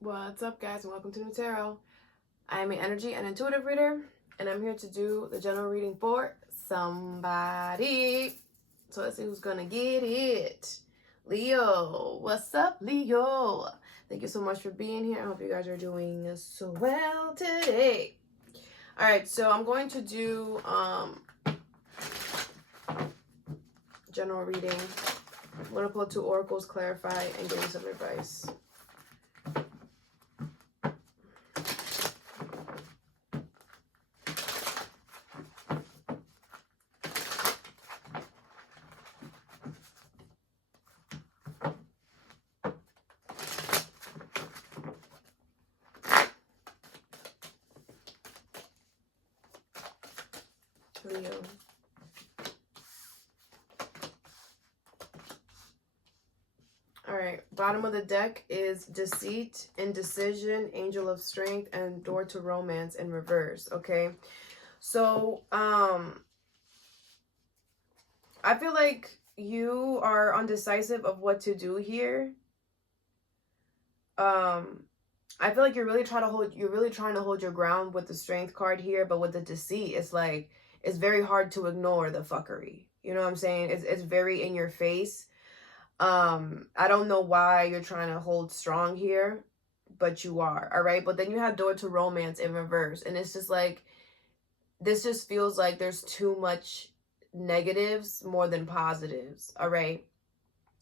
What's up, guys, and welcome to Nutarot. I am an energy and intuitive reader, and I'm here to do the general reading for somebody. So let's see who's gonna get it. Leo, what's up, Leo? Thank you so much for being here. I hope you guys are doing so well today. All right, so I'm going to do general reading. I'm going to pull 2 oracles, clarify, and give you some advice. Leo. All right, bottom of the deck is deceit, indecision, angel of strength, and door to romance in reverse. Okay, so I feel like you are undecisive of what to do here. I feel like you're really trying to hold your ground with the strength card here, but with the deceit, it's like it's very hard to ignore the fuckery. You know what I'm saying? It's very in your face. I don't know why you're trying to hold strong here, but you are. All right, but then you have door to romance in reverse, and it's just like this just feels like there's too much negatives more than positives. All right,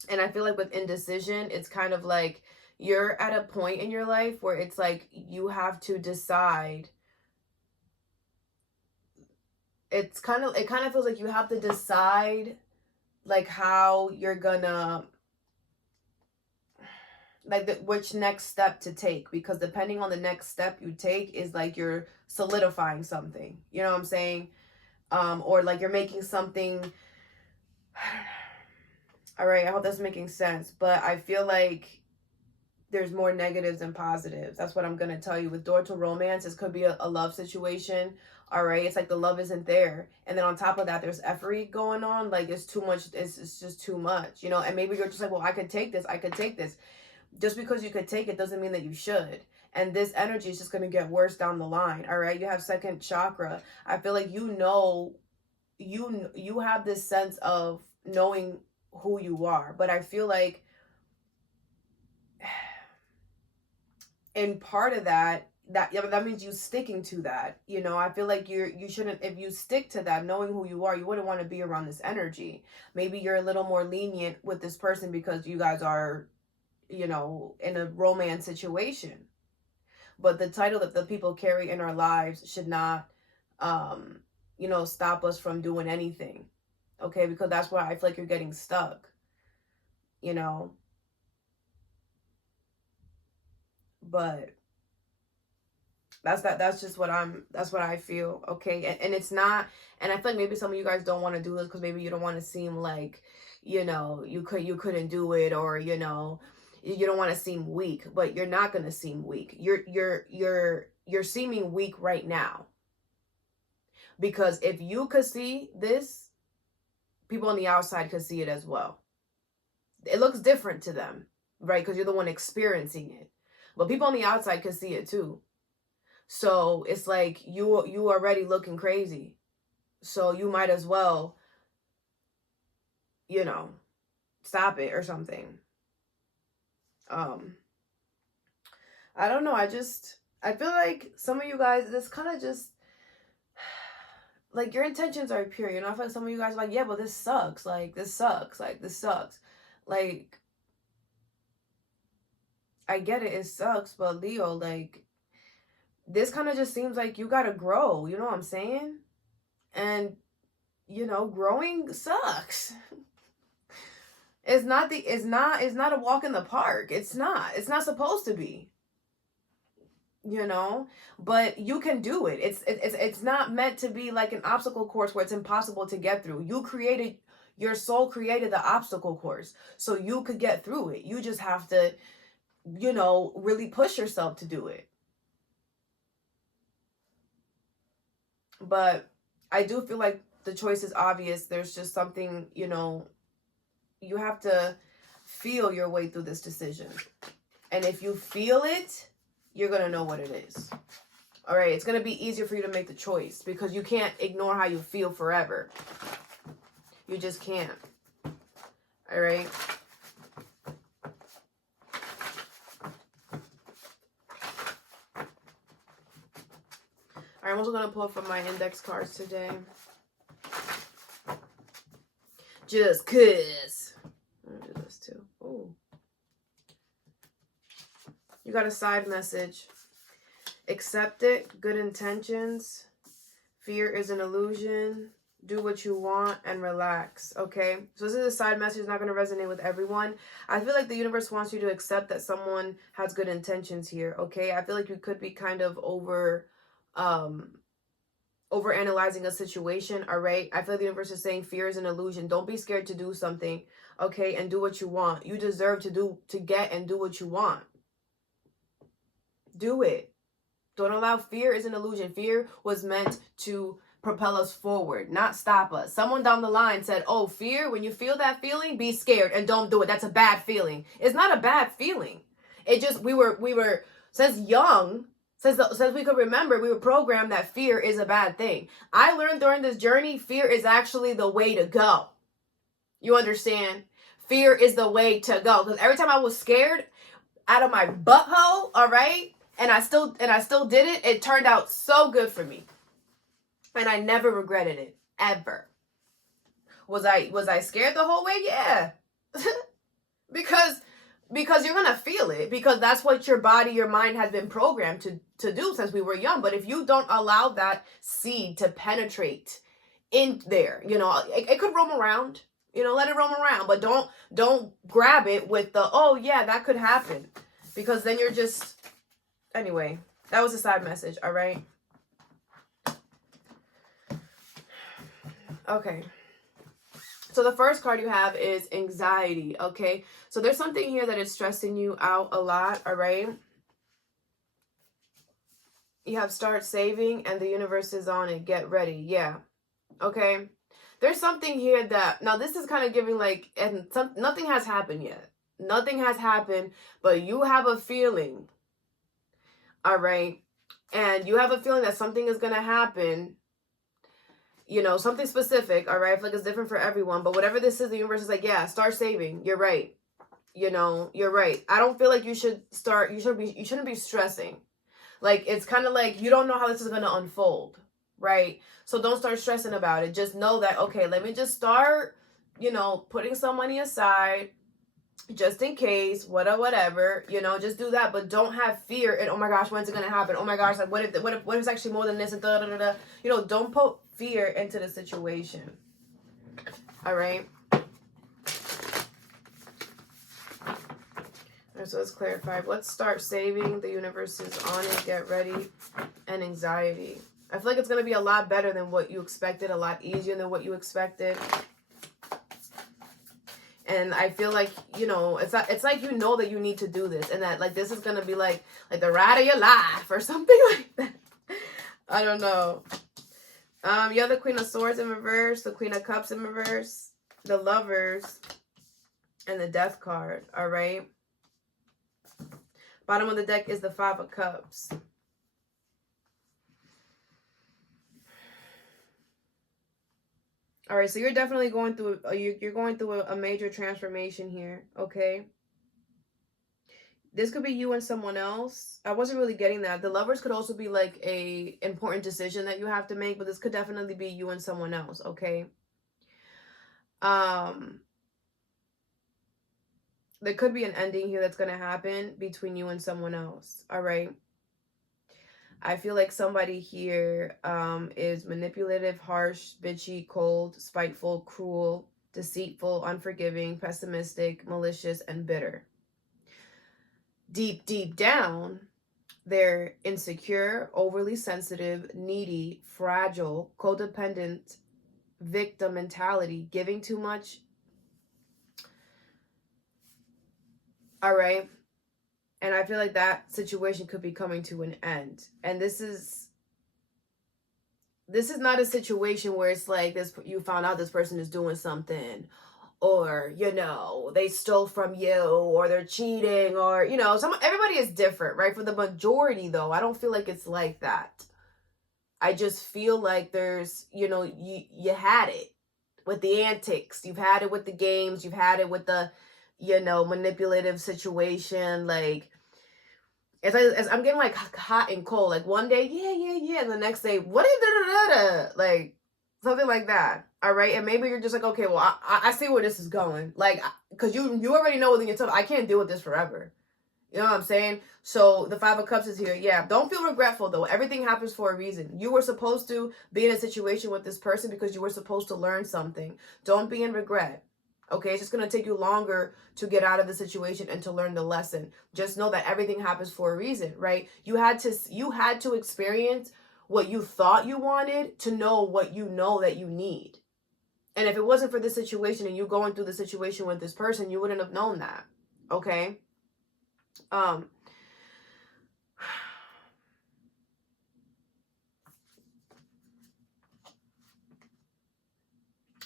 and I feel like with indecision, it's kind of like you're at a point in your life where it's like you have to decide. It kind of feels like you have to decide like how you're gonna which next step to take, because depending on the next step you take is like you're solidifying something, you know what I'm saying? Or like you're making something. All right, I hope that's making sense, but I feel like there's more negatives than positives. That's what I'm gonna tell you. With door to romance, this could be a love situation. All right, it's like the love isn't there, and then on top of that there's effery going on. Like it's too much. It's just too much, you know. And maybe you're just like, well, I could take this, just because you could take it doesn't mean that you should. And this energy is just going to get worse down the line. All right, you have second chakra. I feel like you have this sense of knowing who you are, but I feel like in part of that means you sticking to that. You know, I feel like you shouldn't. If you stick to that, knowing who you are, you wouldn't want to be around this energy. Maybe you're a little more lenient with this person because you guys are, you know, in a romance situation. But the title that the people carry in our lives should not you know, stop us from doing anything. Okay, because that's why I feel like you're getting stuck, you know. But that's just what I feel. Okay, and it's not, and I feel like maybe some of you guys don't want to do this because maybe you don't want to seem like, you know, you couldn't do it, or you know, you don't want to seem weak. But you're not going to seem weak. You're seeming weak right now, because if you could see this, people on the outside could see it as well. It looks different to them, right? Because you're the one experiencing it, but people on the outside could see it too. So it's like you already looking crazy, so you might as well, you know, stop it or something. I don't know. I feel like some of you guys, this kind of just like your intentions are pure. You know, I feel like some of you guys are like, yeah, but this sucks. Like this sucks. Like this sucks. Like I get it. It sucks, but Leo, like this kind of just seems like you gotta grow. You know what I'm saying? And you know, growing sucks. It's not a walk in the park. It's not supposed to be, you know, but you can do it. It's not meant to be like an obstacle course where it's impossible to get through. Your soul created the obstacle course so you could get through it. You just have to, you know, really push yourself to do it. But I do feel like the choice is obvious. There's just something, you know, you have to feel your way through this decision. And if you feel it, you're going to know what it is. All right. It's going to be easier for you to make the choice because you can't ignore how you feel forever. You just can't. All right. I'm also going to pull from my index cards today. Just cuz. I'm going to do this too. Oh. You got a side message. Accept it. Good intentions. Fear is an illusion. Do what you want and relax. Okay. So this is a side message. It's not going to resonate with everyone. I feel like the universe wants you to accept that someone has good intentions here. Okay. I feel like you could be kind of overanalyzing a situation. All right. I feel like the universe is saying fear is an illusion. Don't be scared to do something. Okay. And do what you want. You deserve to get and do what you want. Do it. Don't allow fear is an illusion. Fear was meant to propel us forward, not stop us. Someone down the line said, oh, fear, when you feel that feeling, be scared and don't do it. That's a bad feeling. It's not a bad feeling. It just, we were since young, since we could remember, we were programmed that fear is a bad thing. I learned during this journey, fear is actually the way to go. You understand? Fear is the way to go. Because every time I was scared out of my butthole, all right, and I still did it, it turned out so good for me. And I never regretted it, ever. Was I scared the whole way? Yeah. because you're going to feel it. Because that's what your body, your mind has been programmed to do since we were young. But if you don't allow that seed to penetrate in there, you know, it could roam around. You know, let it roam around. But don't grab it with the, oh, yeah, that could happen. Because then you're just... Anyway, that was a side message, all right? Okay. So the first card you have is anxiety, okay? So there's something here that is stressing you out a lot, all right? You have start saving and the universe is on it. Get ready. Yeah. Okay. There's something here that, now this is kind of giving like, and nothing has happened yet. Nothing has happened, but you have a feeling. All right. And you have a feeling that something is going to happen, you know, something specific. All right. I feel like it's different for everyone, but whatever this is, the universe is like, yeah, start saving. You're right. You know, you're right. I don't feel like you shouldn't be stressing. Like, it's kind of like, you don't know how this is going to unfold. Right. So don't start stressing about it. Just know that, okay, let me just start, you know, putting some money aside. Just in case, whatever, you know, just do that. But don't have fear and, oh my gosh, when's it going to happen? Oh my gosh, like, what if it's actually more than this? And you know, don't put fear into the situation. All right. All right, so let's clarify. Let's start saving. The universe is on it. Get ready. And anxiety. I feel like it's going to be a lot better than what you expected. A lot easier than what you expected. And I feel like, you know, it's like, you know, that you need to do this and that, like, this is going to be like the ride of your life or something like that. I don't know. You have the Queen of Swords in reverse, the Queen of Cups in reverse, the Lovers, and the Death card. All right. Bottom of the deck is the Five of Cups. All right, so you're definitely going through, you're going through a major transformation here, okay? This could be you and someone else. I wasn't really getting that. The Lovers could also be like a important decision that you have to make, but this could definitely be you and someone else, okay? There could be an ending here that's going to happen between you and someone else, all right? I feel like somebody here is manipulative, harsh, bitchy, cold, spiteful, cruel, deceitful, unforgiving, pessimistic, malicious, and bitter. Deep, deep down, they're insecure, overly sensitive, needy, fragile, codependent, victim mentality, giving too much. All right. And I feel like that situation could be coming to an end. And this is not a situation where it's like this, you found out this person is doing something, or, you know, they stole from you, or they're cheating, or, you know, everybody is different, right? For the majority, though, I don't feel like it's like that. I just feel like there's, you know, you had it with the antics. You've had it with the games. You've had it with the, you know, manipulative situation. Like, as I'm getting like hot and cold. Like one day, yeah. And the next day, what is like something like that. All right. And maybe you're just like, okay, well, I see where this is going. Like, because you already know within yourself, I can't deal with this forever. You know what I'm saying? So the Five of Cups is here. Yeah. Don't feel regretful, though. Everything happens for a reason. You were supposed to be in a situation with this person because you were supposed to learn something. Don't be in regret. Okay? It's just going to take you longer to get out of the situation and to learn the lesson. Just know that everything happens for a reason, right? You had to experience what you thought you wanted to know what you know that you need. And if it wasn't for this situation and you going through the situation with this person, you wouldn't have known that. Okay? I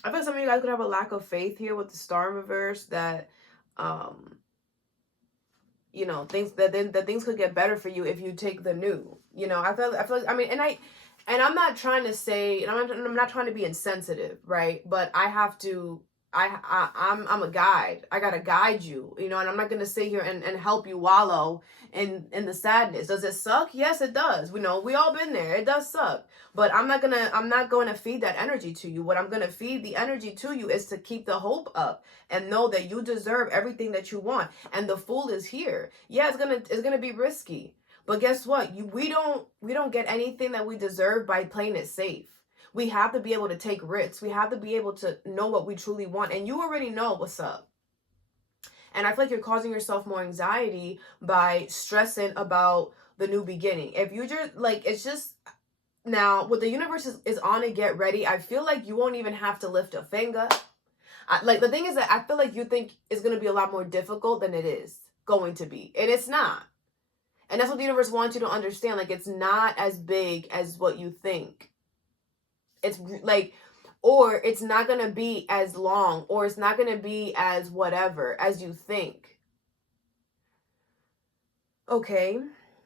feel like some of you guys could have a lack of faith here with the Star in reverse, that you know, things that things could get better for you if you take the new. You know, I feel like, I mean, and I'm not trying to say, and I'm not trying to be insensitive, right? But I have to, I'm a guide. I gotta guide you, you know, and I'm not gonna sit here and help you wallow in the sadness. Does it suck? Yes, it does. We know, we all been there. It does suck. But I'm not going to feed that energy to you. What I'm gonna feed the energy to you is to keep the hope up and know that you deserve everything that you want. And the Fool is here. Yeah, it's gonna be risky. But guess what? We don't get anything that we deserve by playing it safe. We have to be able to take risks. We have to be able to know what we truly want. And you already know what's up. And I feel like you're causing yourself more anxiety by stressing about the new beginning. If you just, like, it's just, now, what the universe is on it, get ready. I feel like you won't even have to lift a finger. Like, the thing is that I feel like you think it's going to be a lot more difficult than it is going to be. And it's not. And that's what the universe wants you to understand. Like, it's not as big as what you think. It's like, or it's not going to be as long, or it's not going to be as whatever as you think. Okay?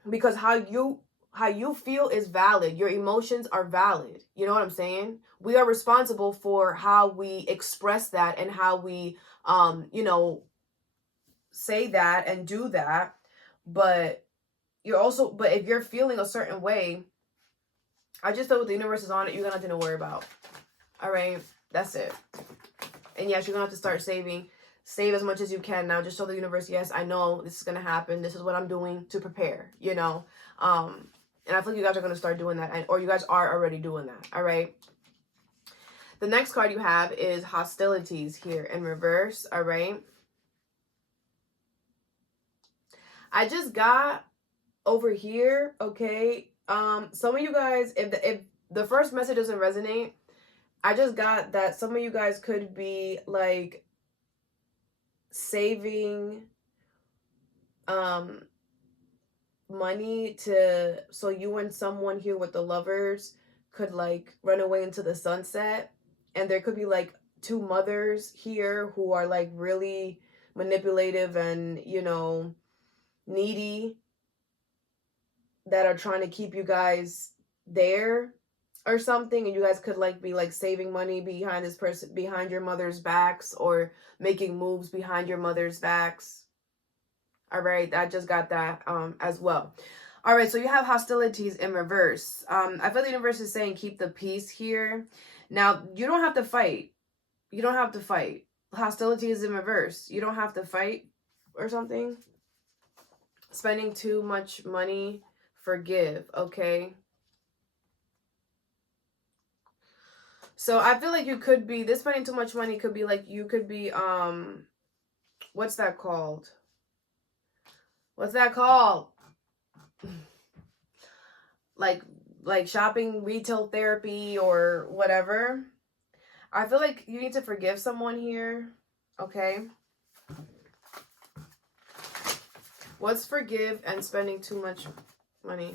Because how you feel is valid. Your emotions are valid. You know what I'm saying? We are responsible for how we express that and how we, you know, say that and do that. But if you're feeling a certain way, I just feel with the universe is on it, you're gonna have nothing to worry about. All right, that's it. And yes, you're gonna have to start saving. Save as much as you can now. Just show the universe, yes, I know this is gonna happen. This is what I'm doing to prepare. You know, and I feel like you guys are gonna start doing that, or you guys are already doing that. All right. The next card you have is hostilities here in reverse. All right. I just got over here. Okay. Some of you guys, if the first message doesn't resonate, I just got that some of you guys could be like saving money so you and someone here with the Lovers could like run away into the sunset. And there could be like two mothers here who are like really manipulative and, you know, needy, that are trying to keep you guys there or something, and you guys could like be like saving money behind this person, behind your mother's backs, or making moves behind your mother's backs. All right, I just got that as well. All right, so you have hostilities in reverse. I feel the universe is saying keep the peace here. Now, you don't have to fight. You don't have to fight. Hostility is in reverse. You don't have to fight or something. Spending too much money, forgive, okay? So I feel like you could be, this spending too much money could be like, you could be, what's that called? What's that called? like shopping, retail therapy, or whatever. I feel like you need to forgive someone here, okay? What's forgive and spending too much money?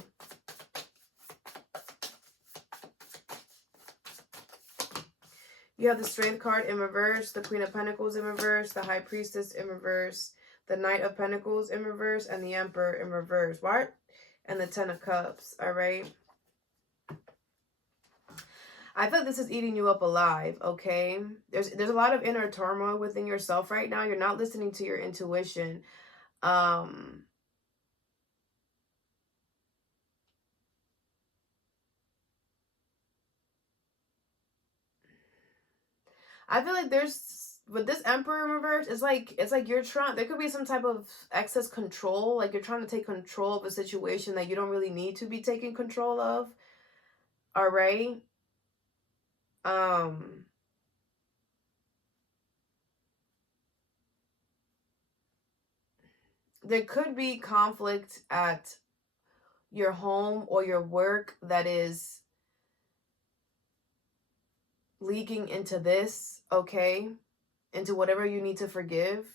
You have the Strength card in reverse, the Queen of Pentacles in reverse, the High Priestess in reverse, the Knight of Pentacles in reverse, and the Emperor in reverse. What? And the Ten of Cups. All right. I feel like this is eating you up alive, okay? There's a lot of inner turmoil within yourself right now. You're not listening to your intuition. I feel like there's, with this Emperor in reverse, it's like you're trying, there could be some type of excess control, like you're trying to take control of a situation that you don't really need to be taking control of. All right. There could be conflict at your home or your work that is leaking into this, okay? Into whatever you need to forgive.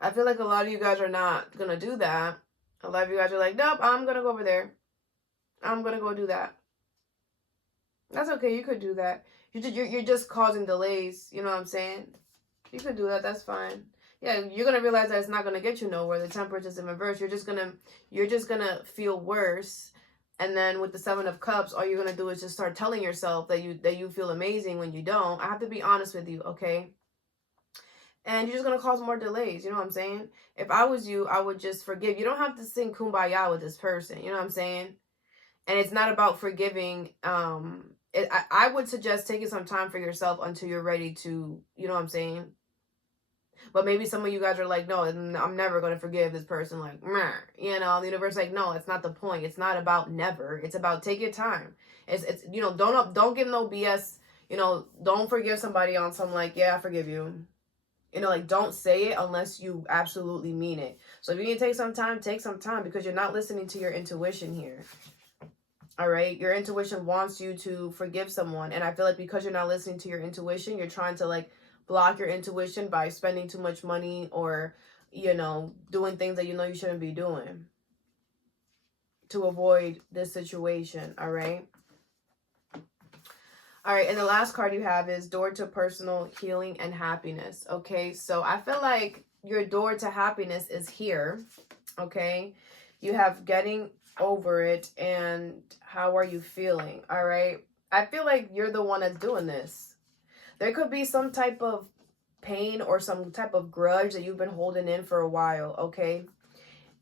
I feel like a lot of you guys are not going to do that. A lot of you guys are like, nope, I'm going to go over there. I'm going to go do that. That's okay. You could do that. You're just causing delays. You know what I'm saying? You could do that. That's fine. Yeah, you're going to realize that it's not going to get you nowhere. The Temperance is in reverse. You're just going to feel worse. And then with the Seven of Cups, all you're going to do is just start telling yourself that you feel amazing when you don't. I have to be honest with you, okay? And you're just going to cause more delays. You know what I'm saying? If I was you, I would just forgive. You don't have to sing Kumbaya with this person. You know what I'm saying? And it's not about forgiving. I would suggest taking some time for yourself until you're ready to, you know what I'm saying? But maybe some of you guys are like, no, I'm never going to forgive this person. Like, meh. You know, the universe like, no, it's not the point. It's not about never. It's about take your time. It's you know, don't give no BS. You know, don't forgive somebody on some like, yeah, I forgive you. You know, like, don't say it unless you absolutely mean it. So if you need to take some time because you're not listening to your intuition here. All right. Your intuition wants you to forgive someone. And I feel like because you're not listening to your intuition, you're trying to like block your intuition by spending too much money or, you know, doing things that you know you shouldn't be doing to avoid this situation. All right. All right. And the last card you have is door to personal healing and happiness. Okay. So I feel like your door to happiness is here. Okay. You have getting over it and how are you feeling? All right. I feel like you're the one that's doing this. There could be some type of pain or some type of grudge that you've been holding in for a while, okay?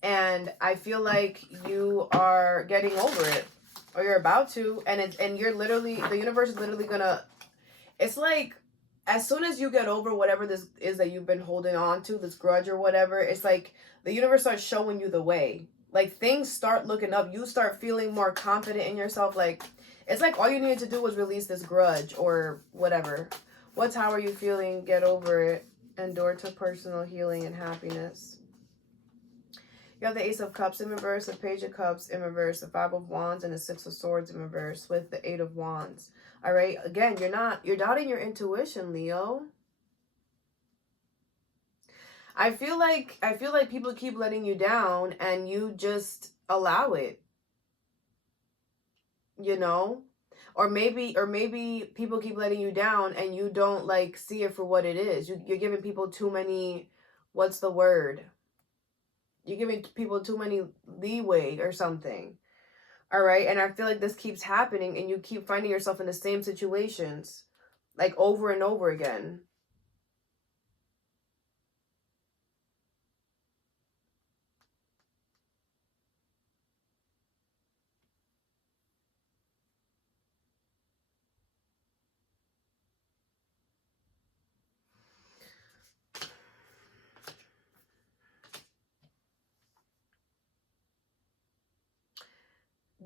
And I feel like you are getting over it, or you're about to, and you're literally, the universe is literally gonna, it's like, as soon as you get over whatever this is that you've been holding on to, this grudge or whatever, it's like the universe starts showing you the way. Like things start looking up. You start feeling more confident in yourself. Like, it's like all you needed to do was release this grudge or whatever. How are you feeling? Get over it. And door to personal healing and happiness. You have the Ace of Cups in reverse, the Page of Cups in reverse, the Five of Wands, and the Six of Swords in reverse with the Eight of Wands. All right. Again, you're doubting your intuition, Leo. I feel like people keep letting you down and you just allow it. You know? Or maybe people keep letting you down and you don't like see it for what it is. You're giving people too many, what's the word? You're giving people too many leeway or something. All right. And I feel like this keeps happening and you keep finding yourself in the same situations like over and over again.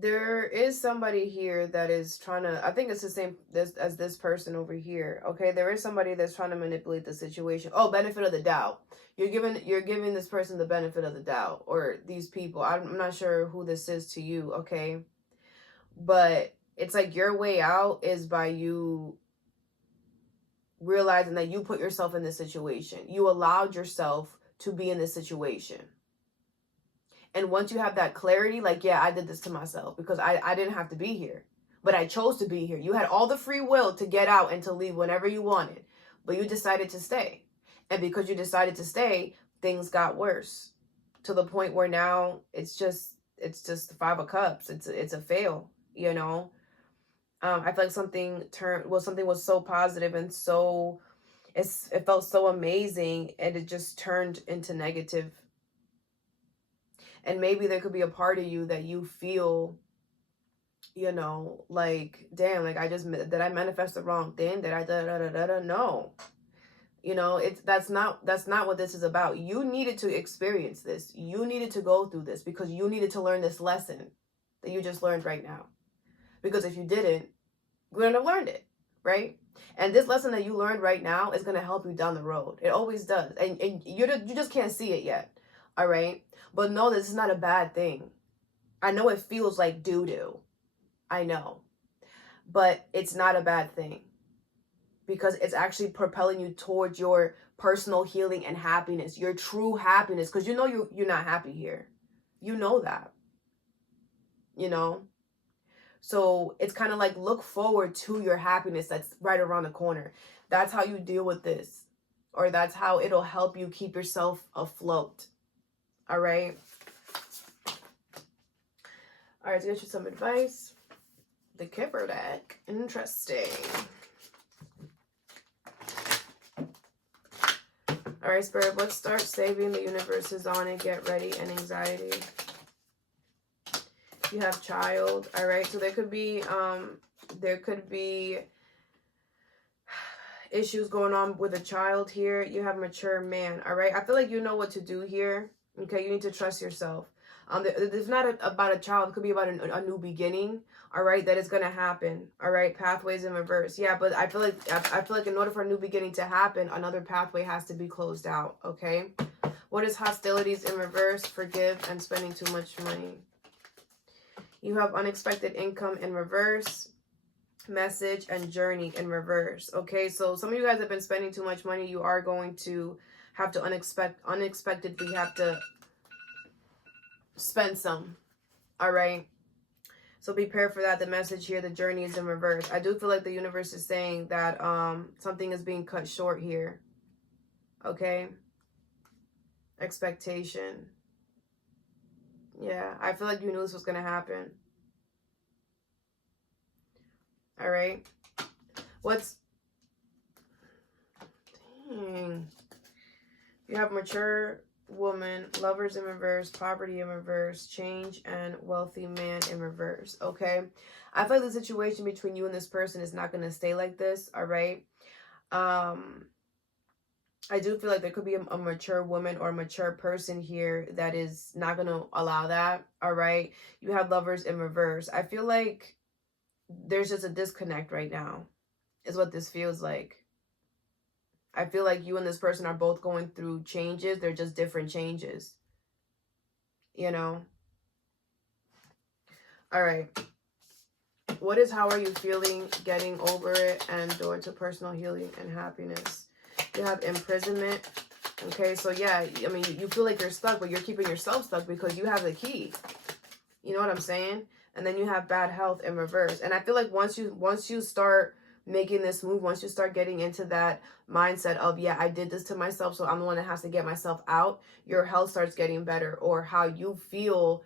There is somebody here that is trying to, I think it's the same as this person over here. Okay, there is somebody that's trying to manipulate the situation. Oh, benefit of the doubt. You're giving this person the benefit of the doubt, or these people. I'm not sure who this is to you, okay? But it's like your way out is by you realizing that you put yourself in this situation. You allowed yourself to be in this situation. And once you have that clarity, like, yeah, I did this to myself because I didn't have to be here, but I chose to be here. You had all the free will to get out and to leave whenever you wanted, but you decided to stay. And because you decided to stay, things got worse to the point where now it's just the Five of Cups. It's a fail, you know. I feel like something was so positive and so it felt so amazing, and it just turned into negative. And maybe there could be a part of you that you feel, you know, like, damn, like did I manifest the wrong thing? Did I No. You know, that's not what this is about. You needed to experience this. You needed to go through this because you needed to learn this lesson that you just learned right now. Because if you didn't, you wouldn't have learned it, right? And this lesson that you learned right now is going to help you down the road. It always does. And you just can't see it yet, all right? But no, this is not a bad thing. I know it feels like doo-doo. I know. But it's not a bad thing. Because it's actually propelling you towards your personal healing and happiness, your true happiness. Because you know you're not happy here. You know that. You know? So it's kind of like, look forward to your happiness that's right around the corner. That's how you deal with this. Or that's how it'll help you keep yourself afloat. All right? All right, to get you some advice. The Kipper deck. Interesting. All right, Spirit, let's start saving. The universe is on it. Get ready. And anxiety. You have child. All right, so there could be issues going on with a child here. You have mature man. All right, I feel like you know what to do here. Okay, you need to trust yourself. It's not about a child. It could be about a new beginning. All right, that is gonna happen. All right, pathways in reverse. Yeah, but I feel like in order for a new beginning to happen, another pathway has to be closed out. Okay, what is hostilities in reverse? Forgive and spending too much money. You have unexpected income in reverse, message and journey in reverse. Okay, so some of you guys have been spending too much money. You are going to have to unexpectedly have to spend some. All right. So be prepared for that. The message here, the journey is in reverse. I do feel like the universe is saying that something is being cut short here. Okay. Expectation. Yeah, I feel like you knew this was going to happen. All right. Dang. You have mature woman, lovers in reverse, poverty in reverse, change and wealthy man in reverse. Okay. I feel like the situation between you and this person is not going to stay like this. All right. I do feel like there could be a mature woman or a mature person here that is not going to allow that. All right. You have lovers in reverse. I feel like there's just a disconnect right now is what this feels like. I feel like you and this person are both going through changes. They're just different changes. You know? All right. How are you feeling, getting over it, and door to personal healing and happiness? You have imprisonment. Okay, so yeah, I mean, you feel like you're stuck, but you're keeping yourself stuck because you have the key. You know what I'm saying? And then you have bad health in reverse. And I feel like once you start making this move, once you start getting into that mindset of, yeah, I did this to myself, so I'm the one that has to get myself out, your health starts getting better, or how you feel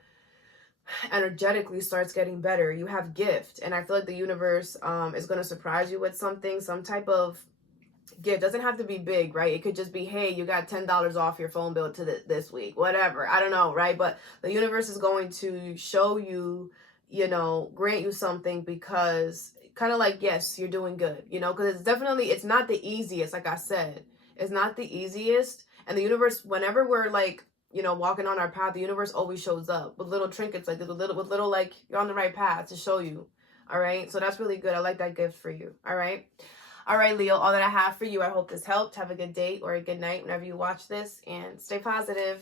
energetically starts getting better. You have gift. And I feel like the universe is going to surprise you with something, some type of gift. Doesn't have to be big, right? It could just be, hey, you got $10 off your phone bill to this week, whatever. I don't know, right? But the universe is going to show you, you know, grant you something because kind of like, yes, you're doing good, you know, because it's not the easiest. Like I said, it's not the easiest. And the universe, whenever we're like, you know, walking on our path, the universe always shows up with little trinkets, like with little, like you're on the right path to show you. All right. So that's really good. I like that gift for you. All right. All right, Leo, all that I have for you. I hope this helped. Have a good day or a good night whenever you watch this, and stay positive.